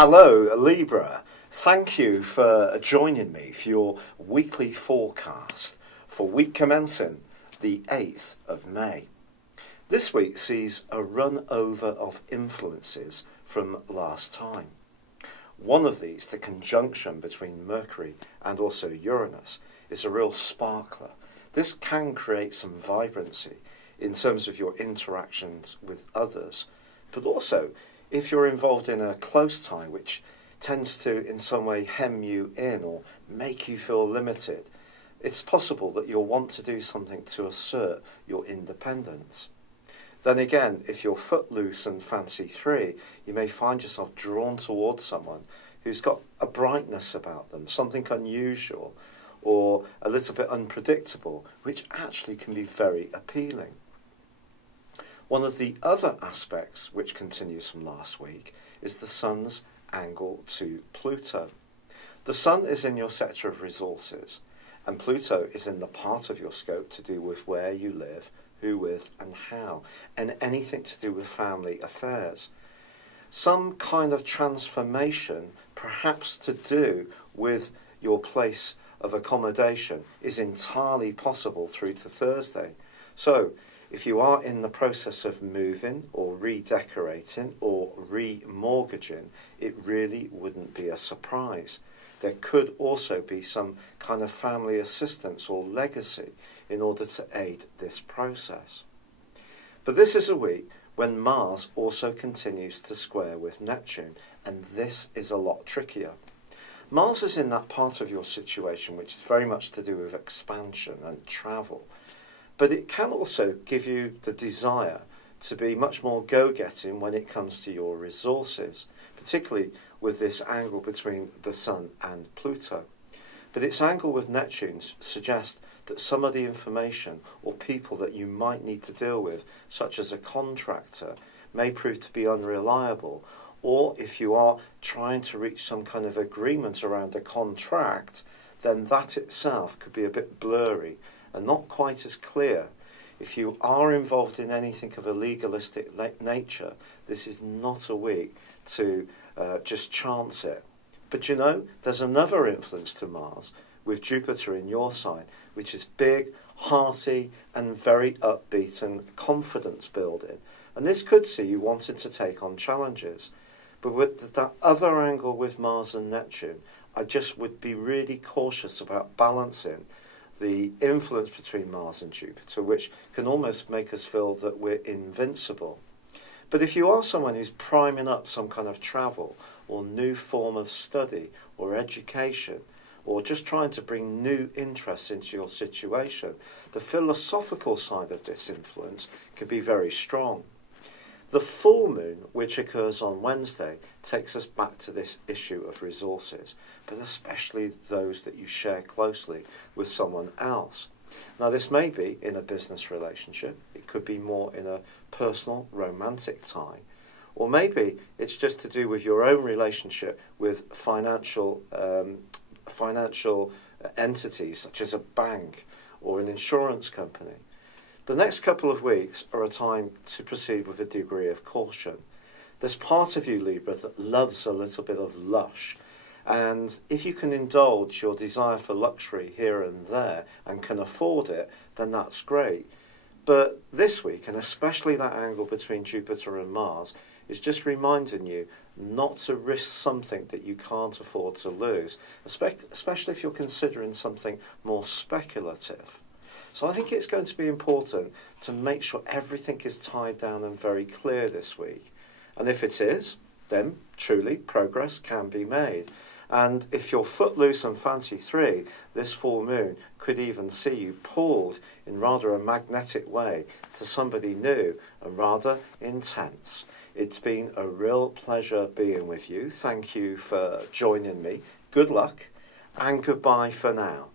Hello, Libra. Thank you for joining me for your weekly forecast for week commencing the 8th of May. This week sees a run over of influences from last time. One of these, the conjunction between Mercury and also Uranus, is a real sparkler. This can create some vibrancy in terms of your interactions with others, but also if you're involved in a close tie which tends to in some way hem you in or make you feel limited, it's possible that you'll want to do something to assert your independence. Then again, if you're footloose and fancy free, you may find yourself drawn towards someone who's got a brightness about them, something unusual or a little bit unpredictable, which actually can be very appealing. One of the other aspects which continues from last week is the Sun's angle to Pluto. The Sun is in your sector of resources, and Pluto is in the part of your scope to do with where you live, who with and how, and anything to do with family affairs. Some kind of transformation, perhaps to do with your place of accommodation, is entirely possible through to Thursday. So, if you are in the process of moving or redecorating or remortgaging, it really wouldn't be a surprise. There could also be some kind of family assistance or legacy in order to aid this process. But this is a week when Mars also continues to square with Neptune, and this is a lot trickier. Mars is in that part of your situation which is very much to do with expansion and travel. But it can also give you the desire to be much more go-getting when it comes to your resources, particularly with this angle between the Sun and Pluto. But its angle with Neptune suggests that some of the information or people that you might need to deal with, such as a contractor, may prove to be unreliable, or if you are trying to reach some kind of agreement around a contract, then that itself could be a bit blurry and not quite as clear. If you are involved in anything of a legalistic nature, this is not a week to just chance it. But you know, there's another influence to Mars with Jupiter in your sign, which is big, hearty, and very upbeat and confidence building. And this could see you wanting to take on challenges. But with that other angle with Mars and Neptune, I just would be really cautious about balancing the influence between Mars and Jupiter, which can almost make us feel that we're invincible. But if you are someone who's priming up some kind of travel or new form of study or education, or just trying to bring new interests into your situation, the philosophical side of this influence can be very strong. The full moon, which occurs on Wednesday, takes us back to this issue of resources, but especially those that you share closely with someone else. Now, this may be in a business relationship, it could be more in a personal, romantic tie, or maybe it's just to do with your own relationship with financial entities, such as a bank or an insurance company. The next couple of weeks are a time to proceed with a degree of caution. There's part of you, Libra, that loves a little bit of lush. And if you can indulge your desire for luxury here and there and can afford it, then that's great. But this week, and especially that angle between Jupiter and Mars, is just reminding you not to risk something that you can't afford to lose, especially if you're considering something more speculative. So I think it's going to be important to make sure everything is tied down and very clear this week. And if it is, then truly progress can be made. And if you're footloose and fancy free, this full moon could even see you pulled in rather a magnetic way to somebody new and rather intense. It's been a real pleasure being with you. Thank you for joining me. Good luck and goodbye for now.